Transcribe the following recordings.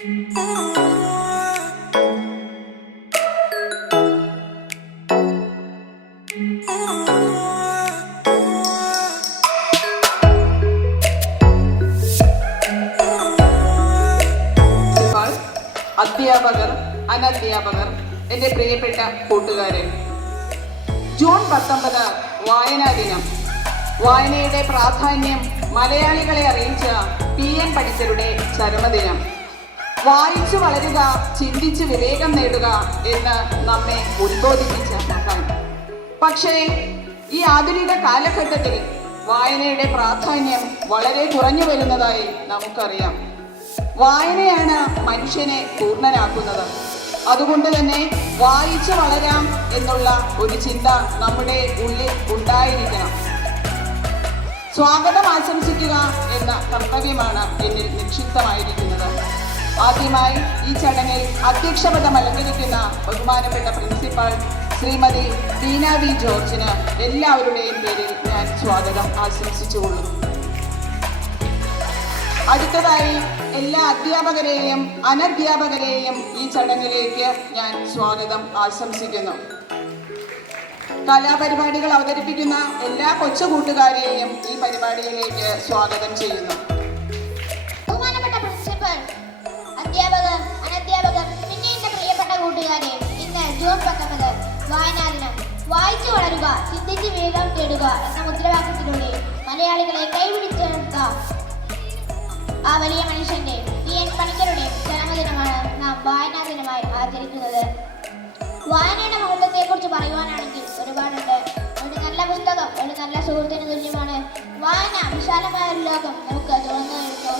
അധ്യാപകർ, അനധ്യാപകർ, എൻ്റെ പ്രിയപ്പെട്ട കൂട്ടുകാരെ, ജൂൺ 19 വായനാ ദിനം. വായനയുടെ പ്രാധാന്യം മലയാളികളെ അറിയിച്ച PN പണിക്കരുടെ ചരമദിനം. വായിച്ചു വളരുക, ചിന്തിച്ച് വിവേകം നേടുക എന്ന് നമ്മെ ഉദ്ബോധിപ്പിച്ച മഹാൻ. പക്ഷേ ഈ ആധുനിക കാലഘട്ടത്തിൽ വായനയുടെ പ്രാധാന്യം വളരെ കുറഞ്ഞു വരുന്നതായി നമുക്കറിയാം. വായനയാണ് മനുഷ്യനെ പൂർണ്ണനാക്കുന്നത്. അതുകൊണ്ട് തന്നെ വായിച്ചു വളരാം എന്നുള്ള ഒരു ചിന്ത നമ്മുടെ ഉള്ളിൽ ഉണ്ടായിരിക്കണം. സ്വാഗതം ആശംസിക്കുക എന്ന കർത്തവ്യമാണ് എന്നിൽ നിക്ഷിപ്തമായിരിക്കുന്നത്. ആദ്യമായി ഈ ചടങ്ങിൽ അധ്യക്ഷപദം അലങ്കരിക്കുന്ന ബഹുമാനപ്പെട്ട പ്രിൻസിപ്പൽ ശ്രീമതി ബീന വി ജോർജിന് എല്ലാവരുടെയും പേരിൽ ഞാൻ സ്വാഗതം ആശംസിച്ചുകൊള്ളുന്നു. അടുത്തതായി എല്ലാ അധ്യാപകരെയും അനധ്യാപകരെയും ഈ ചടങ്ങിലേക്ക് ഞാൻ സ്വാഗതം ആശംസിക്കുന്നു. കലാപരിപാടികൾ അവതരിപ്പിക്കുന്ന എല്ലാ കൊച്ചു കൂട്ടുകാരെയും ഈ പരിപാടിയിലേക്ക് സ്വാഗതം ചെയ്യുന്നു. ബഹുമാനപ്പെട്ട പ്രിൻസിപ്പൽ, അധ്യാപകർ, അനധ്യാപകർ, പിന്നെ എന്റെ പ്രിയപ്പെട്ട കൂട്ടുകാരെ, ഇന്ന് ജൂൺ 19 വായനാ ദിനം. വായിച്ചു വളരുക, ചിന്തിച്ച് വിവേകം തേടുക എന്ന മുദ്രാവാക്യത്തിലൂടെ മലയാളികളെ കൈപിടിച്ചെടുത്ത ആ വലിയ മനുഷ്യന്റെ PN പണിക്കരുടെ ജന്മദിനമാണ് നാം വായനാ ദിനമായി ആചരിക്കുന്നത്. വായനയുടെ മഹത്വത്തെക്കുറിച്ച് പറയുവാനാണെങ്കിൽ ഒരുപാടുണ്ട്. ഒരു നല്ല പുസ്തകം ഒരു നല്ല സുഹൃത്തിന് തുല്യമാണ്. വായന വിശാലമായ ഒരു ലോകം നമുക്ക് തുറന്നു തരുന്നു.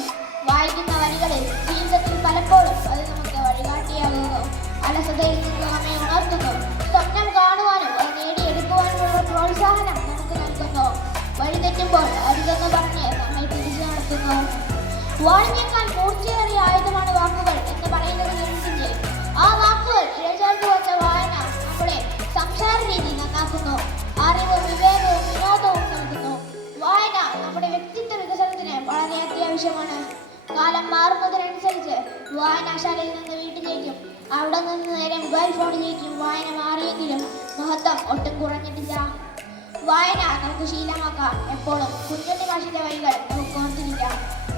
വായിക്കുന്ന വരികളിൽ ജീവിതത്തിൽ പലപ്പോഴും അത് നമുക്ക് വഴികാട്ടിയാകുന്നു. അലസതയിൽ നിന്ന് നമ്മെ ഉണർത്തുന്നു. സ്വപ്നം കാണുവാനും അത് നേടിയെടുക്കുവാനുമുള്ള പ്രോത്സാഹനം നമുക്ക് നൽകുന്നു. വഴിതെറ്റുമ്പോൾ അരുതെന്ന് പറഞ്ഞ് നമ്മെ തിരിച്ചു നടത്തുന്നു. വാണിജ്യേക്കാൾ മൂർച്ചയേറിയ ആയുധമാണ് വാക്കുകൾ എന്ന് പറയുന്നത് കേട്ടിട്ടില്ലേ? ആ വാക്കുകൾ ഇഴചേർത്ത് വച്ച വായന നമ്മുടെ സംസാര രീതി നന്നാക്കുന്നു. അറിവും വിവേകവും വിനോദവും നൽകുന്നു. വായന നമ്മുടെ വ്യക്തിത്വ വികസനത്തിന് വളരെ അത്യാവശ്യമാണ്. കാലം മാറുന്നതിനനുസരിച്ച് വായനാശാലയിൽ നിന്ന് വീട്ടിലേക്കും അവിടെ നിന്ന് നേരെ മൊബൈൽ ഫോണിലേക്കും വായന മാറിയെങ്കിലും മഹത്വം ഒട്ടും കുറഞ്ഞിട്ടില്ല. വായന നമുക്ക് ശീലമാക്കാം. എപ്പോഴും കുഞ്ഞുണ്ണി മാഷിന്റെ വരികൾ നമുക്ക് ഓർത്തിരിക്കാം.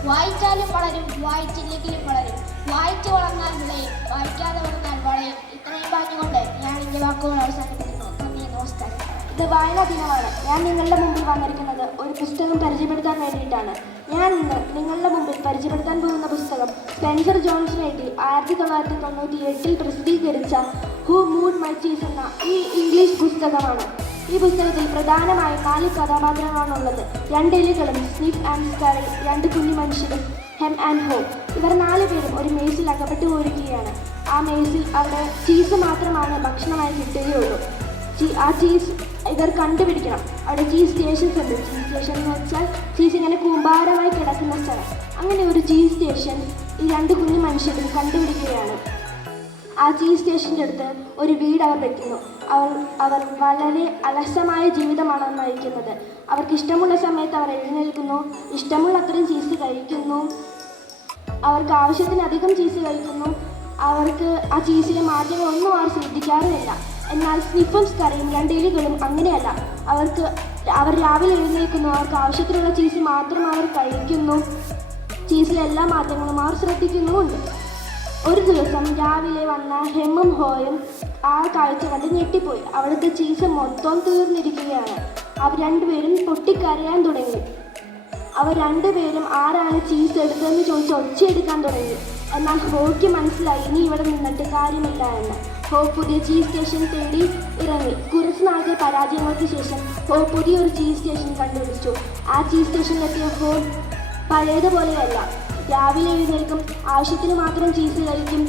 വായിച്ചാലും വളരും, വായിച്ചില്ലെങ്കിലും വളരും. വായിച്ചു വളർന്നാൽ വിളയും, വായിക്കാതെ വളർന്നാൽ വളയും. ഇത്രയും പറഞ്ഞുകൊണ്ട് ഞാൻ എൻ്റെ വാക്കുകൾ അവസാനിപ്പിക്കുന്നു. നന്ദി, നമസ്കാരം. ഇത് വായനാ ദിനമാണ്. ഞാൻ നിങ്ങളുടെ മുമ്പിൽ വന്നിരിക്കുന്നത് ഒരു പുസ്തകം പരിചയപ്പെടുത്താൻ വേണ്ടിയിട്ടാണ്. ഞാൻ ഇന്ന് നിങ്ങളുടെ മുമ്പിൽ പരിചയപ്പെടുത്താൻ പോകുന്ന പുസ്തകം സ്പെൻസർ ജോൺസൺ എഴുതി 1998 പ്രസിദ്ധീകരിച്ച ഹു മൂഡ് മൈ ചീസ് എന്ന ഈ ഇംഗ്ലീഷ് പുസ്തകമാണ്. ഈ പുസ്തകത്തിൽ പ്രധാനമായും 4 കഥാപാത്രങ്ങളാണുള്ളത്. 2 എലികളും, സ്നിഫ് ആൻഡ് സ്കറി, 2 കുഞ്ഞു മനുഷ്യരും, ഹെം ആൻഡ് ഹോ. ഇവർ 4 പേരും ഒരു മേസിൽ അകപ്പെട്ടു പോയിരിക്കുകയാണ്. ആ മേസിൽ അവിടെ ചീസ് മാത്രമാണ് ഭക്ഷണമായി കിട്ടുകയുള്ളൂ. ആ ചീസ് ഇവർ കണ്ടുപിടിക്കണം. അവിടെ ചീസ് സ്റ്റേഷൻസ് ഉണ്ട്. ചീസ് സ്റ്റേഷൻ എന്ന് വെച്ചാൽ ചീസ് ഇങ്ങനെ കൂമ്പാരമായി കിടക്കുന്ന സ്ഥലം. അങ്ങനെ ഒരു ചീസ് സ്റ്റേഷൻ ഈ 2 കുഞ്ഞു മനുഷ്യരും കണ്ടുപിടിക്കുകയാണ്. ആ ചീസ് സ്റ്റേഷൻ്റെ അടുത്ത് ഒരു വീട് അവർ വെക്കുന്നു. അവർ വളരെ അലസമായ ജീവിതമാണ് നയിക്കുന്നത്. അവർക്ക് ഇഷ്ടമുള്ള സമയത്ത് അവർ എഴുന്നേൽക്കുന്നു, ഇഷ്ടമുള്ള അത്രയും ചീസ് കഴിക്കുന്നു, അവർക്ക് ആവശ്യത്തിനധികം ചീസ് കഴിക്കുന്നു. അവർക്ക് ആ ചീസിലെ മാറ്റങ്ങളൊന്നും അവർ ശ്രദ്ധിക്കാറുമില്ല. എന്നാൽ സ്നിഫും സ്കറിയും 2 എലികളും അങ്ങനെയല്ല. അവർ രാവിലെ എഴുന്നേൽക്കുന്നു, അവർക്ക് ആവശ്യത്തിനുള്ള ചീസ് മാത്രം അവർ കഴിക്കുന്നു, ചീസിലെ എല്ലാ മാറ്റങ്ങളും അവർ ശ്രദ്ധിക്കുന്നുമുണ്ട്. ഒരു ദിവസം രാവിലെ വന്ന ഹെമ്മും ഹോയും ആ കാഴ്ച കണ്ട് ഞെട്ടിപ്പോയി. അവിടുത്തെ ചീസ് മൊത്തം തീർന്നിരിക്കുകയാണ്. അവർ 2 പേരും പൊട്ടിക്കരയാൻ തുടങ്ങി. അവർ 2 പേരും ആരാണ് ചീസ് എടുത്തതെന്ന് ചോദിച്ച് ഒച്ചയെടുക്കാൻ തുടങ്ങി. എന്നാൽ ഹോയ്ക്ക് മനസ്സിലായി ഇനി ഇവിടെ നിന്നിട്ട് കാര്യമില്ല എന്ന്. ഹോ പുതിയ ചീസ് സ്റ്റേഷൻ തേടി ഇറങ്ങി. കുറച്ച് നാളത്തെ പരാജയങ്ങൾക്ക് ശേഷം ഹോ പുതിയൊരു ചീസ് സ്റ്റേഷൻ കണ്ടുപിടിച്ചു. ആ ചീസ് സ്റ്റേഷനിലെത്തിയ ഹോ പഴയതുപോലെയല്ല. രാവിലെ എഴുന്നേൽക്കും, ആവശ്യത്തിന് മാത്രം ചീസ് കഴിക്കും,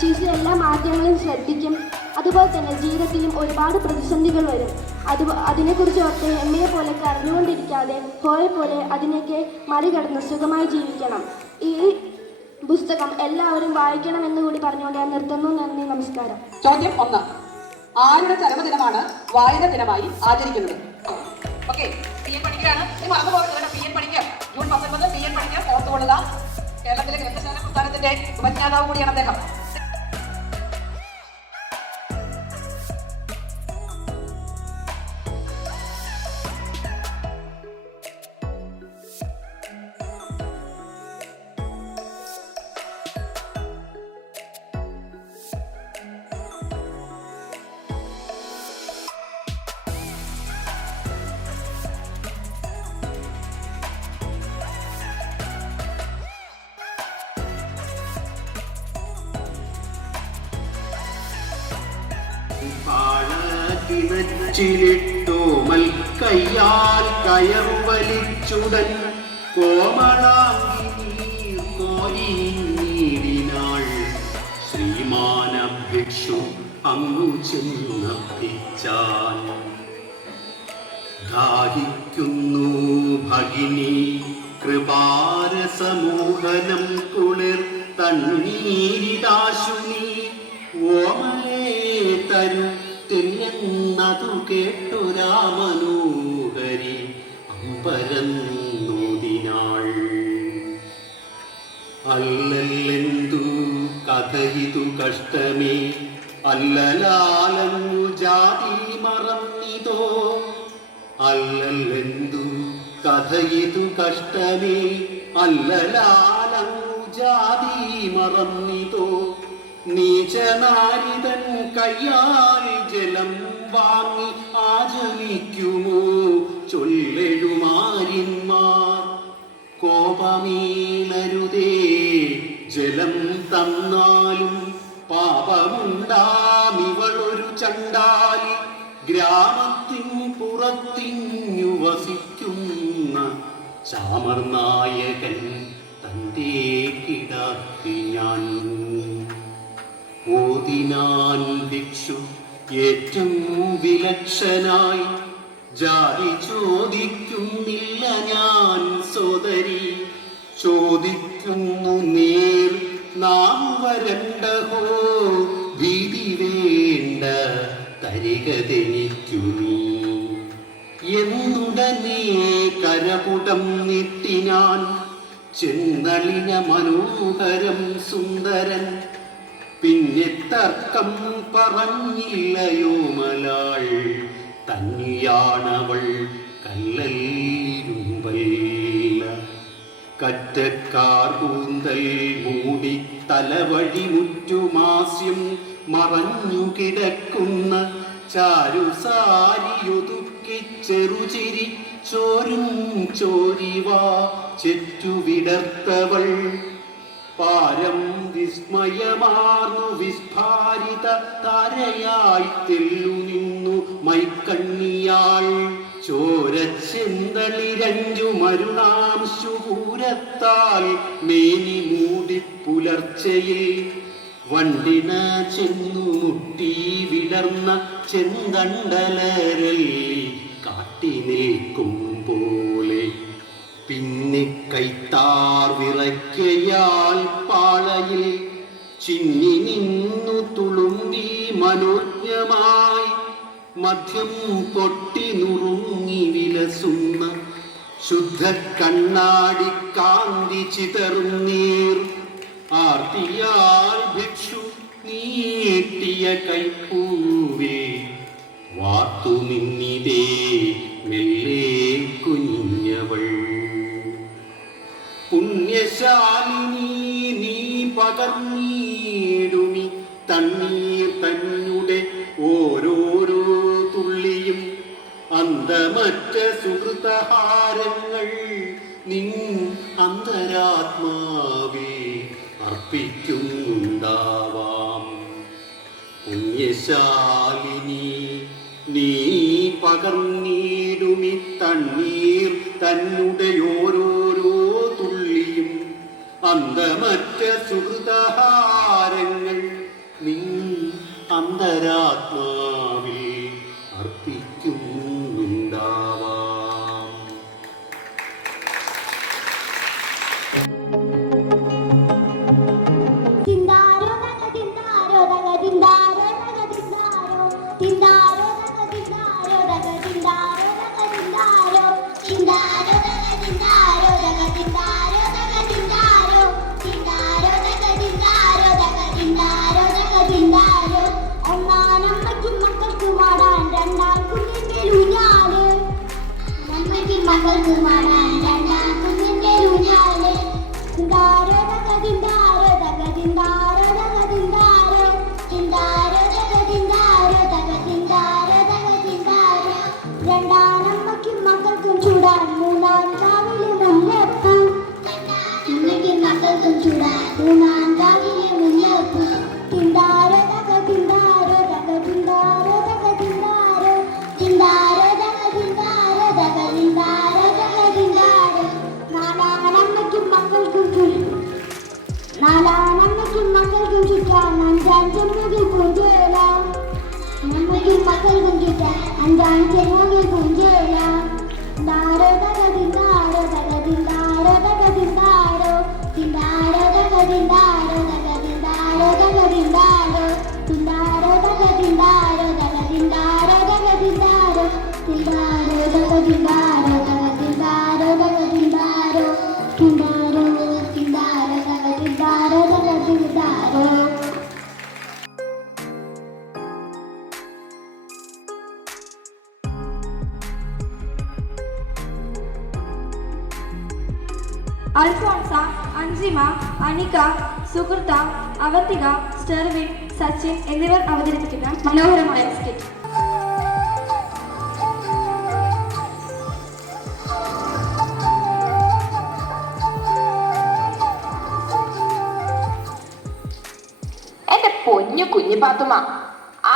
ചീസിലെ എല്ലാ മാറ്റങ്ങളും ശ്രദ്ധിക്കും. അതുപോലെ തന്നെ ജീവിതത്തിലും ഒരുപാട് പ്രതിസന്ധികൾ വരും. അതിനെക്കുറിച്ച് ഓർത്ത് എമ്മയെ പോലെ കരഞ്ഞുകൊണ്ടിരിക്കാതെ ഹോയെ പോലെ അതിനൊക്കെ മറികടന്ന് സുഖമായി ജീവിക്കണം. ഈ പുസ്തകം എല്ലാവരും വായിക്കണമെന്ന് കൂടി പറഞ്ഞുകൊണ്ട് ഞാൻ നിർത്തുന്നു. നന്ദി, നമസ്കാരം. ചോദ്യം 1. ആരുടെ ചരമദിനമാണ് വായന ദിനമായി ആചരിക്കുന്നത്? ഓക്കെ, PN പണിക്കരാണ്. മറന്നു പോകുന്നത് PN Panicker. June 19 PN Panicker ഓർത്തുകൊള്ളുക. കേരളത്തിലെ ഗ്രന്ഥശാല പ്രസ്ഥാനത്തിന്റെ ഗ്രന്ഥത്തിന്റെ ഉപജ്ഞാതാവ് കൂടിയാണ് അദ്ദേഹം. ിലിട്ടോമൽ കയ്യാൽ കയർ വലിച്ചുടൻ കോമളാംഗി കോരിനാൾ ശ്രീമാന ഭിക്ഷു അങ്ങു ചെന്നപ്പിച്ചാൻ. ദാഹിക്കുന്നു ഭഗിനി കൃപാരസമോഹനം കുളിർ തണ്ണീരിതാശുനി ഓമലേ തരു എന്നതു കേട്ടു രാമനോഹരി അമ്പരന്നോദിനാൾ. അല്ലല്ലെന്തു കഥയിതു കഷ്ടമേ അല്ലലാലന്നു ജാതി മറന്നിതോ. അല്ലല്ലെന്തു കഥയിതു കഷ്ടമേ അല്ലലാലന്നു ജാതി മറന്നിതോ. നീചനാരിതൻ കയ്യാൽ ജലം വാങ്ങി ആചമിക്കുമോ ചൊല്ലെഴുമാരിന്മാർ. കോപമേലരുതേ ജലം തന്നാലും പാപമുണ്ടാമിവളൊരു ചണ്ടാലി. ഗ്രാമത്തിൻ പുറത്തിങ്ങു വസിക്കുന്ന ചാമർനായകൻ തൻ്റെ കിടത്തി ഞാൻ. ഓതിനാൻ ഭിക്ഷു ഏറ്റവും വിലക്ഷനായി ജാതി ചോദിക്കുന്നില്ല ഞാൻ സോദരി. ചോദിക്കുന്നു നേർ നാം വരണ്ടഹോ ഭീതി വേണ്ട തരികതെനിക്കു നീ. എന്നുടനെ കരപുടം നീട്ടിനാൻ ചെന്നളിന മനോഹരം സുന്ദരൻ. പിന്നെ തർക്കം പറഞ്ഞില്ലയോ മലാൾ തന്നിയാണവൾ കല്ലല്ലുമ്പല്ല. കറ്റക്കാർ കൂന്തൽ മൂടി തലവഴി മുറ്റുമാസ്യം മറഞ്ഞു കിടക്കുന്ന ചാരുസാരിയൊതുക്കി ചെറുചിരി ചോരും ചോരിവാ ചെറ്റുവിടർത്തവൾ. പാരം വിസ്മയമാർന്നു വിസ്ഫാരിത താരയായി തെല്ലു നിന്നു മൈക്കണ്ണിയാൾ. ചോരച്ചെന്തളിരഞ്ചു മരുണാംശുപൂരത്താൽ മേനി മൂടി പുലർച്ചയിൽ. വണ്ടിന ചെന്നു മുട്ടി വിടർന്ന ചെന്തണ്ടലരല്ലി കാട്ടി നിൽക്കും പോലെ. പിന്നെ കൈത്താർ വിറയ്ക്കയാൽ പാളയിൽ ചിന്നി നിന്നു തുളുമ്പി മനോജ്ഞമായി. മദ്യം പൊട്ടി നുറുങ്ങി വിലസുന്ന ശുദ്ധ കണ്ണാടി കാന്തി ചിതറും നീർ. ആർത്തിയാൽ ഭിക്ഷു നീട്ടിയ കൈപ്പൂവേ വാർത്തു നിന്നിതേ മെല്ലെ കുഞ്ഞവൾ. പുണ്യശാലിനി നീ പകർന്നീടുമി തണ്ണീർ തന്നെ ഓരോരോ തുള്ളിയും. അന്തമറ്റ സുഹൃതഹാരങ്ങൾ നിൻ അന്തരാത്മാവേ അർപ്പിക്കുന്നുണ്ടാവാം. പുണ്യശാലിനി നീ പകർന്നീടുമി തണ്ണീർ തന്നെ ഓരോരോ തുള്ളിയും. അന്തമറ്റ സുഹൃതഹാരങ്ങൾ നിൻ അന്തരാത്മാവിൽ അർപ്പിക്കുന്നുണ്ടാവാം. Tindaro, നമ്മയ്ക്കും മക്കൾക്കും ചുറ്റാൻ അഞ്ചാം ജന്മകിൽ പൂഞ്ചേല നമ്മയ്ക്കും മക്കൾക്കും ചുറ്റാൻ അഞ്ചാം ജന്മകിൽ പൂഞ്ചേല ദാരോ ദഗദിന്ദാരോ ദഗദിന്ദാരോ ദഗദിന്ദാരോ ദിന്ദാരോ ദഗദിന്ദാരോ ദഗദിന്ദാരോ ദഗദിന്ദാരോ ദിന്ദാരോ ദഗദിന്ദാരോ ദഗദിന്ദാരോ ദഗദിന്ദാരോ ദിന്ദാരോ ദഗദിന്ദാരോ ദഗദിന്ദാരോ ദഗദിന്ദാരോ ദിന്ദാരോ ദിന്ദാരോ ദഗദിന്ദാരോ ദഗദിന്ദാരോ. അൽഫോൺസ, അഞ്ജിമ, അനിക, സുഹൃത, അവന്തിക, സ്റ്റെർവിൻ, സച്ചിൻ എന്നിവർ അവതരിപ്പിക്കുന്ന മനോഹരമായ സ്കിറ്റ്. എന്റെ പൊന്നു കുഞ്ഞിപ്പാത്തുമ്മ,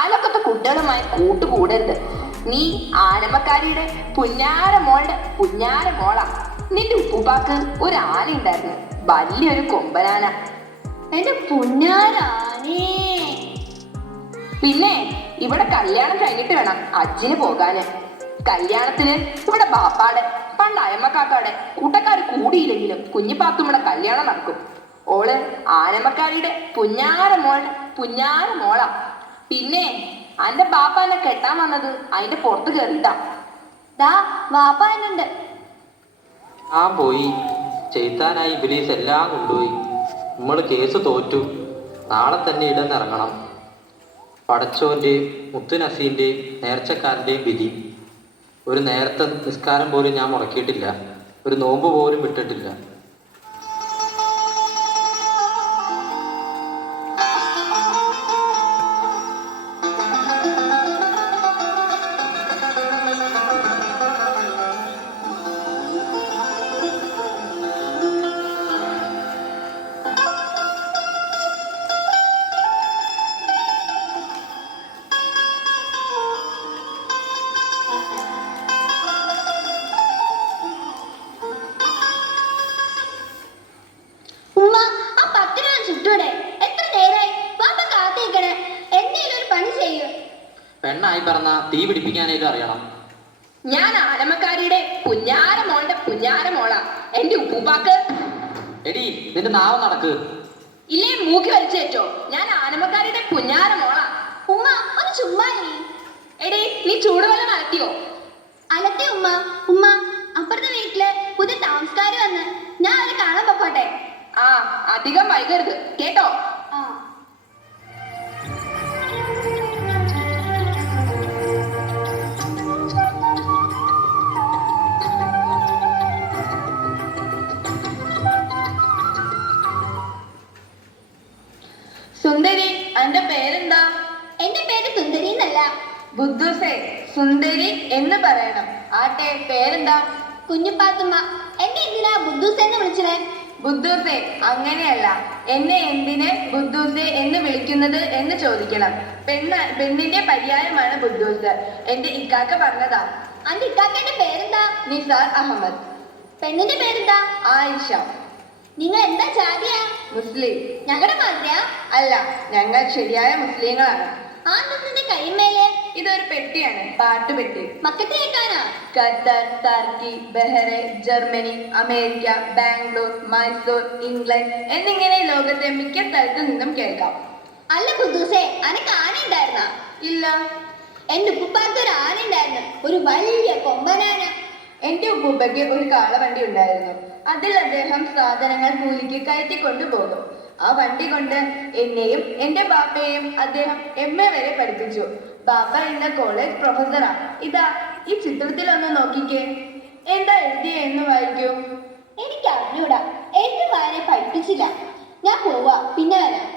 ആലൊക്കത്തെ കുട്ടികളുമായി കൂട്ടുകൂടരുത്. നീ ആനമ്മക്കാരിയുടെ പുന്നാര മോളാ. നിന്റെ ഉപ്പുപ്പാക്ക് ഒരു ആന ഉണ്ടായിരുന്നു, വലിയൊരു കൊമ്പനാന. എന്റെ പുന്നാരാനേ. പിന്നെ ഇവിടെ കല്യാണം കഴിഞ്ഞിട്ട് വേണം അച്ഛന് പോകാന്. കല്യാണത്തിന് ഇവിടെ ബാപ്പാടെ പണ്ട് അയമ്മക്കാക്കാടെ കൂട്ടക്കാര് കൂടിയില്ലെങ്കിലും കുഞ്ഞിപ്പാത്തുമ്മയുടെ കല്യാണം നടക്കും. ഓള് ആനമ്മക്കാരിയുടെ പുന്നാര മോളാ. പിന്നെ അന്റെ ബാപ്പ എന്നെ കെട്ടാൻ വന്നത് അതിന്റെ പുറത്ത് കയറിട്ടാ. ദാ വാപ്പ എന്നുണ്ട്. ആ പോയി ചെയ്താനായി ഇബിലീസ് എല്ലാം കൊണ്ടുപോയി. നമ്മൾ കേസ് തോറ്റു. നാളെ തന്നെ ഇടന്നിറങ്ങണം. പടച്ചോൻ്റെയും മുത്തു നസീൻ്റെയും നേർച്ചക്കാരൻ്റെയും വിധി. ഒരു നേരത്തെ നിസ്കാരം പോലും ഞാൻ മുടക്കിയിട്ടില്ല, ഒരു നോമ്പ് പോലും വിട്ടിട്ടില്ല. ഉമ്മ, ആ 10 രൂപ ചുറ്റൂടെ? എത്ര നേരായി വാപ്പ കാത്തിരിക്കണേ. എന്തെങ്കിലും ഒരു പണി ചെയ്യൂ. പെണ്ണായി പറഞ്ഞ തീ പിടിപ്പിക്കാനായിട്ട് അറിയണം. ഞാൻ ആനമ്മക്കാരിയുടെ പുന്നാര മോളാ. എന്റെ ഉപ്പുപ്പാക്ക് എടി നിന്റെ നാവ് നടക്ക്. ഇല്ലേ മൂക്കി വലിച്ചു വെച്ചോ. ഞാൻ ആനമ്മക്കാരിയുടെ പുന്നാര മോളാ. ഉമ്മ ഒന്ന് ചുമ്മാ ഇരി. എടി നീ ചൂടുവെള്ളം അലത്തിയോ? അലത്തി ഉമ്മ. ഉമ്മ, അപ്പുറത്തെ വീട്ടില് പുതിയ താമസക്കാര് വന്ന്. ഞാൻ അവരെ കാണാൻ പൊക്കോട്ടെ? ആ, അധികം വൈകരുത് കേട്ടോ. ആ. സുന്ദരി, എന്റെ പേരെന്താ? എന്റെ പേര് സുന്ദരി എന്നല്ല. ബുദ്ധൂസേ, സുന്ദരി എന്ന് പറയണം. ആട്ടെ, പേരെന്താ? കുഞ്ഞുപാത്തുമ്മ. എന്നെ എന്തിനാ ബുദ്ധൂസ് എന്ന് വിളിച്ചത്? ബുദ്ധൂസേ അങ്ങനെയല്ല, എന്നെ എന്തിന് ബുദ്ധൂസേ എന്ന് വിളിക്കുന്നത് എന്ന് ചോദിക്കണം. പെണ്ണിന്റെ പര്യായമാണ് ബുദ്ധൂസ്. എന്റെ ഇക്കാക്ക പറഞ്ഞതാ. അന്റെ ഇക്കാക്കന്റെ പേരെന്താ? നിസാർ അഹമ്മദ്. പെണ്ണിന്റെ പേരെന്താ? ആയിഷ. നിങ്ങൾ എന്താ ജാതിയാ? മുസ്ലിം. ഞങ്ങളുടെ മാതിരിയാ? അല്ല, ഞങ്ങൾ ശരിയായ മുസ്ലിങ്ങളാണ്. ആ നിന്റെ കൈമേലെ ഇതൊരു പെട്ടിയാണ്, പാട്ടുപെട്ടി. മക്കത്ത് കേൾക്കാനാ? Qatar, Turkey, Bahrain, Germany, America, Bangalore, Mysore, England എന്നിങ്ങനെ ലോകത്തെ മിക്ക സ്ഥലത്തു നിന്നും കേൾക്കാം. അല്ല ബുദ്ധൂസേ, അനക്ക് ആന ഉണ്ടായിരുന്ന? ഇല്ല. എന്റെ ഉപ്പുപ്പാർക്ക് ഒരു ആന ഉണ്ടായിരുന്നു, ഒരു വലിയ കൊമ്പനാന. എന്റെ ഉപ്പൂപ്പയ്ക്ക് ഒരു കാളവണ്ടി ഉണ്ടായിരുന്നു. അതിൽ അദ്ദേഹം സാധനങ്ങൾ കൂലിക്ക് കയറ്റിക്കൊണ്ടു പോകും. ആ വണ്ടി കൊണ്ട് എന്നെയും എന്റെ ബാപ്പയെയും അദ്ദേഹം MA വരെ പഠിപ്പിച്ചു. ബാപ്പ ഇന്ന് കോളേജ് പ്രൊഫസറാ. ഇതാ ഈ ചിത്രത്തിലൊന്ന് നോക്കിക്കേ. എന്താ എഴുതിയ എന്ന് വായിക്കൂ. എനിക്ക് അറിഞ്ഞൂടാ, എന്റെ വായനെ പഠിപ്പിച്ചില്ല. ഞാൻ പോവാ, പിന്നെ വരാം.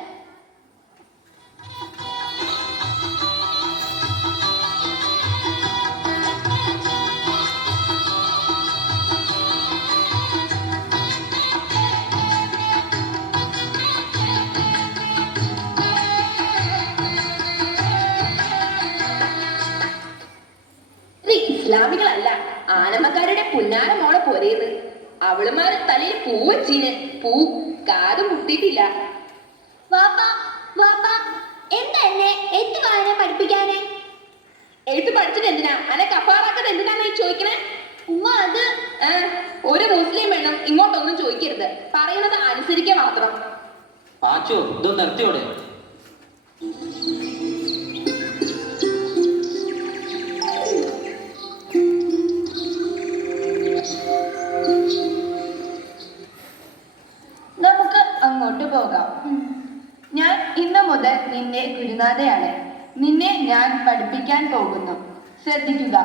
ഇസ്ലാമികളല്ല, ആനമ്മക്കാരുടെ പുന്നാര മോളെ പോരേന്ന്. അവളുമാര് തലയിൽ പൂ വച്ചീന്. പൂ കാതും മുട്ടിയിട്ടില്ല. വാപ്പ വാപ്പ എന്താ എന്നെ എഴുത്ത് വായന പഠിപ്പിക്കാനേ? എഴുത്ത് പഠിച്ചിട്ട് എന്തിനാ അനെ കഫാറാക്കത് എന്തിനാണ് ഈ ചോദിക്കണേ? ഉമ്മ അത് ഒരു മുസ്ലിം വേണം ഇങ്ങോട്ടൊന്നും ചോദിക്കരുത്, പറയുന്നത് അനുസരിക്കുക മാത്രം. പാച്ചോ ഇതൊന്ന് നിർത്തിയോടെ. നമുക്ക് അങ്ങോട്ട് പോകാം. ഞാൻ ഇന്നു മുതൽ നിന്റെ ഗുരുനാഥയാണ്. നിന്നെ ഞാൻ പഠിപ്പിക്കാൻ പോകുന്നു. ശ്രദ്ധിക്കുക.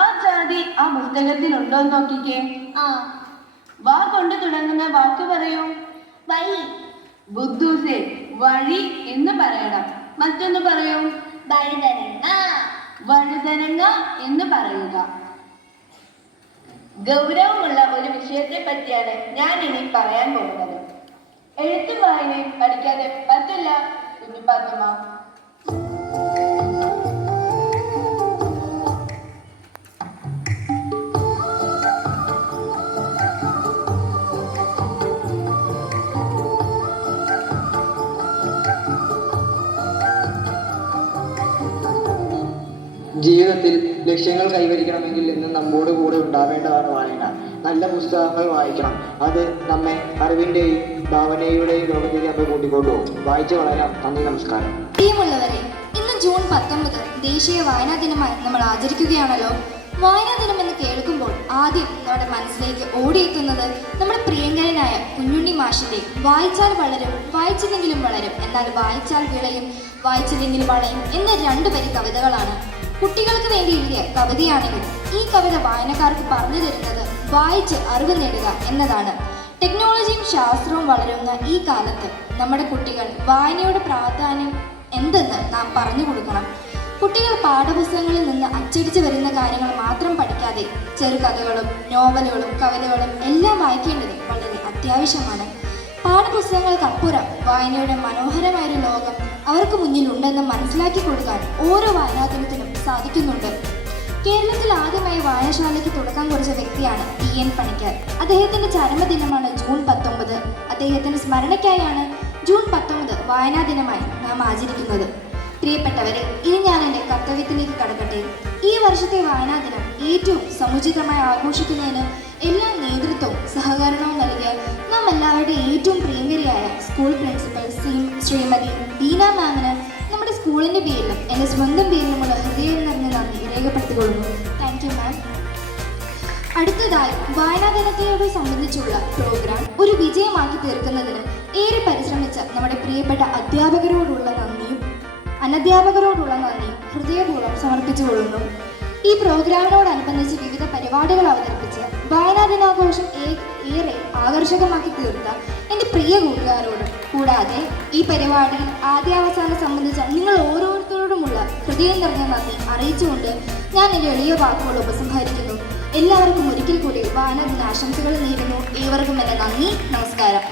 ആ ജാതി ആ പുസ്തകത്തിലുണ്ടോ നോക്കിക്കേ. ആ വാ കൊണ്ട് തുടങ്ങുന്ന വാക്ക് പറയൂ. വഴി. ബുദ്ധൂസേ വഴി എന്ന് പറയണം. മറ്റൊന്ന് പറയൂ. വഴുതനങ്ങ. വഴുതനങ്ങ എന്ന് പറയുക. ഗൗരവമുള്ള ഒരു വിഷയത്തെ പറ്റിയാണ് ഞാൻ ഇനി പറയാൻ പോകുന്നത്. എഴുത്തും വായനയും പഠിക്കാതെ പറ്റില്ല കുഞ്ഞുപാത്തുമ്മ. ജീവിതത്തിൽ ലക്ഷ്യങ്ങൾ കൈവരിക്കണമെങ്കിൽ എന്നും നമ്മോട് കൂടെ ഉണ്ടാവേണ്ടതാണ് വായന. നല്ല പുസ്തകങ്ങൾ വായിക്കണം. അത് നമ്മെ അറിവിൻ്റെയും ഭാവനയുടെയും ലോകത്തേക്ക് നമ്മൾ കൂട്ടിക്കൊണ്ടുപോകും. വായിച്ചു വളരാം. നന്ദി, നമസ്കാരം. പ്രിയമുള്ളവരെ, ഇന്ന് ജൂൺ 19 ദേശീയ വായനാ ദിനമായി നമ്മൾ ആചരിക്കുകയാണല്ലോ. വായനാ ദിനം എന്ന് കേൾക്കുമ്പോൾ ആദ്യം നമ്മുടെ മനസ്സിലേക്ക് ഓടിയെത്തുന്നത് നമ്മുടെ പ്രിയങ്കരനായ കുഞ്ഞുണ്ണി മാഷിന്റെ വായിച്ചാൽ വളരും, വായിച്ചില്ലെങ്കിലും വളരും, എന്നാൽ വായിച്ചാൽ വിളയും, വായിച്ചില്ലെങ്കിലും വളയും എന്ന 2 വരി കവിതകളാണ്. കുട്ടികൾക്ക് വേണ്ടി എഴുതിയ കവിതയാണെങ്കിൽ ഈ കവിത വായനക്കാർക്ക് പറഞ്ഞു തരുന്നത് വായിച്ച് അറിവ് നേടുക എന്നതാണ്. ടെക്നോളജിയും ശാസ്ത്രവും വളരുന്ന ഈ കാലത്ത് നമ്മുടെ കുട്ടികൾ വായനയുടെ പ്രാധാന്യം എന്തെന്ന് നാം പറഞ്ഞു കൊടുക്കണം. കുട്ടികൾ പാഠപുസ്തകങ്ങളിൽ നിന്ന് അച്ചടിച്ച് വരുന്ന കാര്യങ്ങൾ മാത്രം പഠിക്കാതെ ചെറുകഥകളും നോവലുകളും കവിതകളും എല്ലാം വായിക്കേണ്ടത് വളരെ അത്യാവശ്യമാണ്. പാഠപുസ്തകങ്ങൾക്കപ്പുറം വായനയുടെ മനോഹരമായൊരു ലോകം അവർക്ക് മുന്നിലുണ്ടെന്ന് മനസ്സിലാക്കി കൊടുക്കാൻ ഓരോ വായനാദിനത്തിനും സാധിക്കുന്നുണ്ട്. കേരളത്തിൽ ആദ്യമായി വായനശാലയ്ക്ക് തുടക്കം കുറിച്ച വ്യക്തിയാണ് PN പണിക്കർ. അദ്ദേഹത്തിന്റെ ചരമദിനമാണ് ജൂൺ 19. അദ്ദേഹത്തിന്റെ സ്മരണയ്ക്കായാണ് ജൂൺ 19 വായനാ ദിനമായി നാം ആചരിക്കുന്നത്. പ്രിയപ്പെട്ടവരെ, ഇനി ഞാൻ എൻ്റെ കർത്തവ്യത്തിലേക്ക് കടക്കട്ടെ. ഈ വർഷത്തെ വായനാ ദിനം ഏറ്റവും സമുചിതമായി ആഘോഷിക്കുന്നതിന് എല്ലാ നേതൃത്വവും സഹകരണവും നൽകിയ നാം എല്ലാവരുടെയും ഏറ്റവും പ്രിയങ്കരിയായ സ്കൂൾ പ്രിൻസിപ്പൽ ശ്രീമതി ദീന മാമിന് നമ്മുടെ സ്കൂളിൻ്റെ പേരിലും എൻ്റെ സ്വന്തം പേരിലുമുള്ള ഹൃദയം നിറഞ്ഞ നന്ദി രേഖപ്പെടുത്തിക്കൊള്ളുന്നു. Thank you ma'am. അടുത്തതായി വായനാ ദിനത്തോട് സംബന്ധിച്ചുള്ള പ്രോഗ്രാം ഒരു വിജയമാക്കി തീർക്കുന്നതിന് ഏറെ പരിശ്രമിച്ച നമ്മുടെ പ്രിയപ്പെട്ട അധ്യാപകരോടുള്ള നന്ദിയും അനധ്യാപകരോടുള്ള നന്ദി ഹൃദയപൂർവ്വം സമർപ്പിച്ചുകൊള്ളുന്നു. ഈ പ്രോഗ്രാമിനോടനുബന്ധിച്ച് വിവിധ പരിപാടികൾ അവതരിപ്പിച്ച് വായനാ ദിനാഘോഷം ഏറെ ആകർഷകമാക്കി തീർത്ത എൻ്റെ പ്രിയ കൂട്ടുകാരോടും കൂടാതെ ഈ പരിപാടിയിൽ ആദ്യാവസാനം സംബന്ധിച്ച നിങ്ങൾ ഓരോരുത്തരോടുമുള്ള ഹൃദയം നിറഞ്ഞ നന്ദി അറിയിച്ചുകൊണ്ട് ഞാൻ എൻ്റെ എളിയ വാക്കുകൾ ഉപസംഹരിക്കുന്നു. എല്ലാവർക്കും ഒരിക്കൽ കൂടി വായനാ ദിനാശംസകൾ നേരുന്നു. ഏവർക്കും എൻ്റെ നന്ദി, നമസ്കാരം.